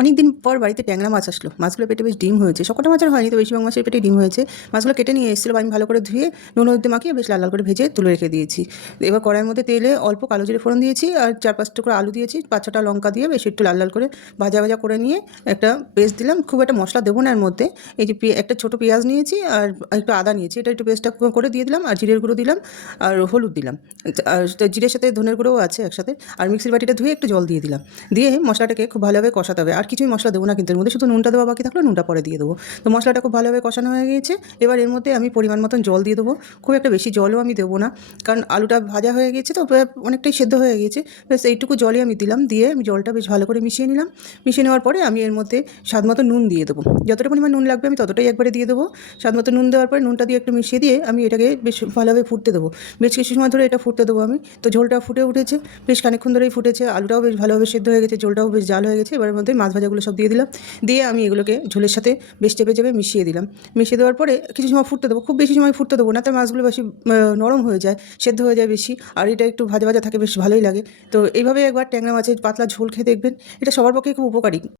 অনেকদিন পর বাড়িতে ট্যাংরা মাছ আসলো। মাছগুলো পেটে বেশ ডিম হয়েছে। সবকটা মাছের হয়নি, তো বেশিরভাগ মাছের পেটে ডিম হয়েছে। মাছগুলো কেটে নিয়ে এসেছিল, আমি ভালো করে ধুয়ে নুন হলুদ দিয়ে মাখিয়ে বেশ লাল লাল করে ভেজে তুলে রেখে দিয়েছি। এবার কড়াইয়ের মধ্যে তেলে অল্প কালো জিরে ফোড়ন দিয়েছি আর 4-5টা করে আলু দিয়েছি, 5-6টা লঙ্কা দিয়ে বেশ একটু লাল লাল করে ভাজা ভাজা করে নিয়ে একটা পেস্ট দিলাম। খুব একটা মশলা দেবো না এর মধ্যে। এই যে একটা ছোটো পেঁয়াজ নিয়েছি আর একটু আদা নিয়েছি, এটা একটু পেস্টটা করে দিয়ে দিলাম আর জিরের গুঁড়ো দিলাম আর হলুদ দিলাম। আর জিরের সাথে ধনের গুঁড়োও আছে একসাথে। আর মিক্সির বাটিটা ধুয়ে একটু জল দিয়ে দিলাম। দিয়ে মশলাটাকে খুব ভালোভাবে কষাতে হবে। আর কিছুই মশলা দেবো না কিন্তু এর মধ্যে, শুধু নুনটা দেওয়া বাকি থাকলে নুনটা পরে দিয়ে দেবো। তো মশলাটা খুব ভালোভাবে কষানো হয়ে গিয়েছে। এবার এর মধ্যে আমি পরিমাণ মতন জল দিয়ে দেবো। খুব একটা বেশি জলও আমি দেবো না, কারণ আলুটা ভাজা হয়ে গিয়েছে, তো অনেকটাই সেদ্ধ হয়ে গিয়েছে। ব্যাস এইটুকু জলই আমি দিলাম, দিয়ে আমি জলটা বেশ ভালো করে মিশিয়ে নিলাম। মিশিয়ে নেওয়ার পরে আমি এর মধ্যে স্বাদ মতো নুন দিয়ে দেবো। যতটা পরিমাণ নুন লাগবে আমি ততটাই একবারে দিয়ে দেবো। স্বাদ মতো নুন দেওয়ার পরে নুনটা দিয়ে একটু মিশিয়ে দিয়ে আমি এটাকে বেশ ভালোভাবে ফুটতে দেবো। বেশ কিছু সময় ধরে এটা ফুটতে দেবো আমি। তো ঝোলটা ফুটে উঠেছে, বেশ খানিকক্ষণ ধরেই ফুটেছে। আলুটাও বেশ ভালোভাবে সেদ্ধ হয়ে গেছে, ঝোলটাও বেশ জাল হয়ে গেছে। এবার এর মধ্যে মাছ ভাজাগুলো সব দিয়ে দিলাম। দিয়ে আমি এগুলোকে ঝোলের সাথে বেশ চেপে চেপে মিশিয়ে দিলাম। মিশিয়ে দেওয়ার পরে কিছু সময় ফুটতে দেবো, খুব বেশি সময় ফুটতে দেবো না, তার মাছগুলো বেশি নরম হয়ে যায়, সেদ্ধ হয়ে যায় বেশি। আর এটা একটু ভাজা ভাজা থাকে, বেশ ভালোই লাগে। তো এইভাবে একবার ট্যাংরা মাছের পাতলা ঝোল খেয়ে দেখবেন, এটা সবার পক্ষে খুব উপকারী।